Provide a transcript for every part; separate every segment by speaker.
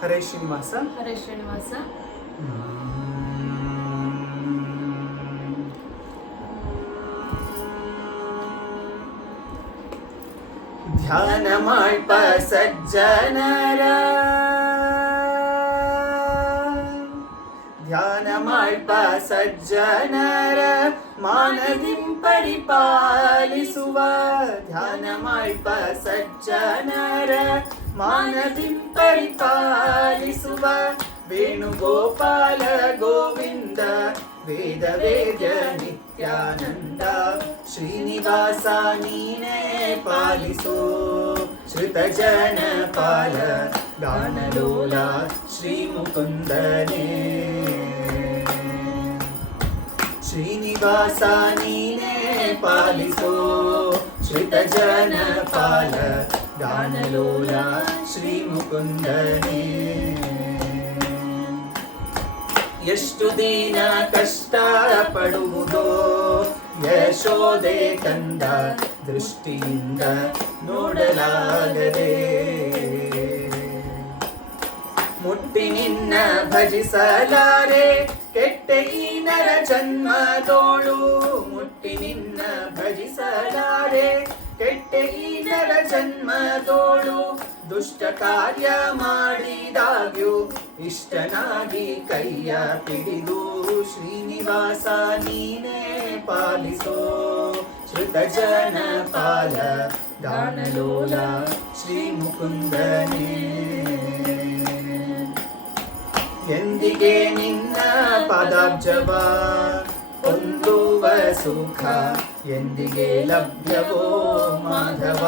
Speaker 1: ಹರೇ ಶ್ರೀನಿವಾಸ
Speaker 2: ಹರೇ ಶ್ರೀನಿವಾಸ
Speaker 1: ಧ್ಯಾನ ಮಾಡ್ಪ ಸಜ್ಜನರ ಧ್ಯಾನ ಮಾಡ್ಪ ಸಜ್ಜನರ ಮಾನದಿಂ ಪರಿಪಾಲಿಸುವ ಧ್ಯಾನ ಮಾಡ್ಪ ಸಜ್ಜನರ मानतिं परिपालिस वेणुगोपाल गोविन्द वेदवेदनित्यानन्दा श्रीनिवासानि ने पालिसो श्रुतजनपाल गानलोला श्रीमुकुन्दने। श्रीनिवासानि ने पालिसु श्रुतजनपाल ಗಾನಲೋಲ ಶ್ರೀ ಮುಕುಂದನೇ ಎಷ್ಟು ದಿನ ಕಷ್ಟ ಪಡುವುದೋ ಯಶೋದೆ ತಂದ ದೃಷ್ಟಿಯಿಂದ ನೋಡಲಾಗದೆ. ಮುಟ್ಟಿ ನಿನ್ನ ಭಜಿಸಲಾರೆ, ಕೆಟ್ಟ ಈನರ ನರ ಜನ್ಮದೋಳು ಮುಟ್ಟಿ ನಿನ್ನ ಭಜಿಸಲಾರೆ, ಕೆಟ್ಟ ಜನ್ಮದೋಳು ದುಷ್ಟ ಕಾರ್ಯ ಮಾಡಿದಾಗ್ಯೂ, ಇಷ್ಟನಾಗಿ ಕೈಯ ಪಿಡಿದು, ಶ್ರೀನಿವಾಸ ನೀನೇ ಪಾಲಿಸೋ. ಶ್ರುತ ಜನ ಪಾಲ ಗಾನಲೋಲ ಶ್ರೀ ಮುಕುಂದನೇ. ಎಂದಿಗೆ ನಿನ್ನ ಪಾದಾಬ್ಜವ? ಹೊಂದುವ ಸುಖ ಎಂದಿಗೆ ಲಭ್ಯವೋ ಮಾಧವ?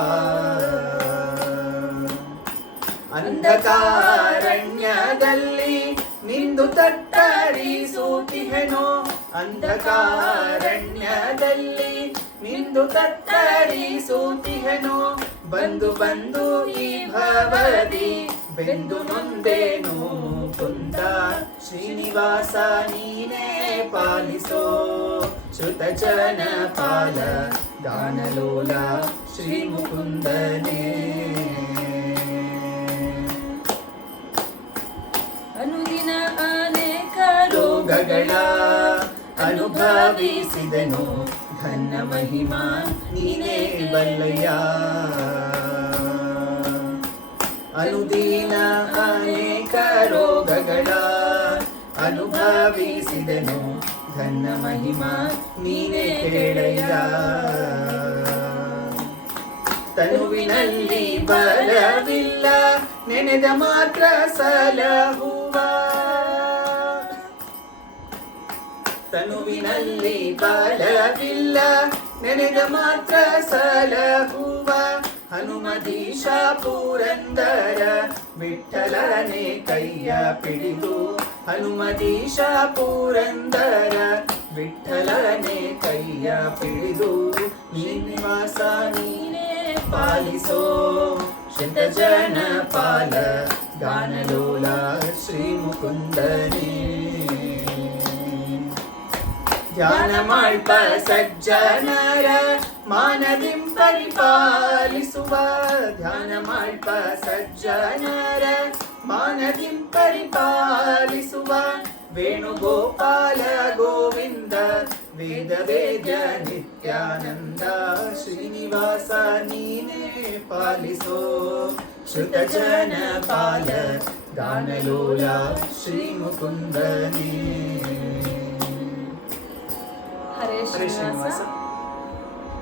Speaker 1: ಅಂಧಕಾರಣ್ಯದಲ್ಲಿ ನಿಂದು ತತ್ತರಿಸುತ್ತಿಹೆನೋ ಅಂಧಕಾರಣ್ಯದಲ್ಲಿ ನಿಂದು ತತ್ತರಿಸುತ್ತಿಹೆನೋ ಬಂದು ಬಂದು ಈ ಭವದಿ ಬೆಂದು ನೊಂದೇನು? ಕುಂದ ಶ್ರೀನಿವಾಸ ನೀನೇ ಪಾಲಿಸೋ? ಶ್ರುತ ಜನ ಪಾಲ ಗಾನಲೋಲ ಶ್ರೀ ಮುಕುಂದನೇ. ಅನುಭವಿಸಿದನು ಘನ್ನ ಮಹಿಮಾ ನೀನೇ ಬಲ್ಲಯ್ಯ. ಅನುದೀನ ಅನೇಕ ರೋಗಗಳ ಅನುಭವಿಸಿದನು. ಘನ್ನ ಮಹಿಮಾ ನೀನೇ ಕೇಳಯ್ಯ. ತನುವಿನಲ್ಲಿ ಬಲವಿಲ್ಲ, ನೆನೆದ ಮಾತ್ರ ಸಲಹುವ. ತನುವಿನಲ್ಲಿ ಬಲವಿಲ್ಲ ನೆನೆದ ಮಾತ್ರ ಸಲಹುವ ಹನುಮದೀಶ ಪುರಂದರ ವಿಠಲನೆ ಕೈಯ ಪಿಡಿದು. ಹನುಮದೀಶ ಪುರಂದರ ವಿಠಲನೆ ಕೈಯ ಪಿಡಿದು. ಶ್ರೀನಿವಾಸ ನೀನೇ ಪಾಲಿಸೋ ಶತಜನ ಪಾಲ ಗಾನಲೋಲ ಶ್ರೀ ಮುಕುಂದನೇ ಧ್ಯಾನ ಮಾಡ್ಪ ಸಜ್ಜನರ ಮಾನದಿಂ ಪರಿಪಾಲಿಸುವ ಧ್ಯಾನ ಮಾಡ್ಪ ಸಜ್ಜನರ ಮಾನದಿಂ ಪರಿಪಾಲಿಸುವ ವೇಣುಗೋಪಾಲ ಗೋವಿಂದ ವೇದ ವೇದ ನಿತ್ಯಾನಂದ ಶ್ರೀನಿವಾಸ ನೀನೇ ಪಾಲಿಸೋ ಶ್ರುತ ಜನ ಪಾಲ ಗಾನಲೋಲ ಶ್ರೀ ಮುಕುಂದನೇ
Speaker 2: ಹರೇ
Speaker 1: ಹರೇ
Speaker 2: ಶ್ರೀನಿವಾಸ
Speaker 1: ಶ್ರೀನಿವಾಸ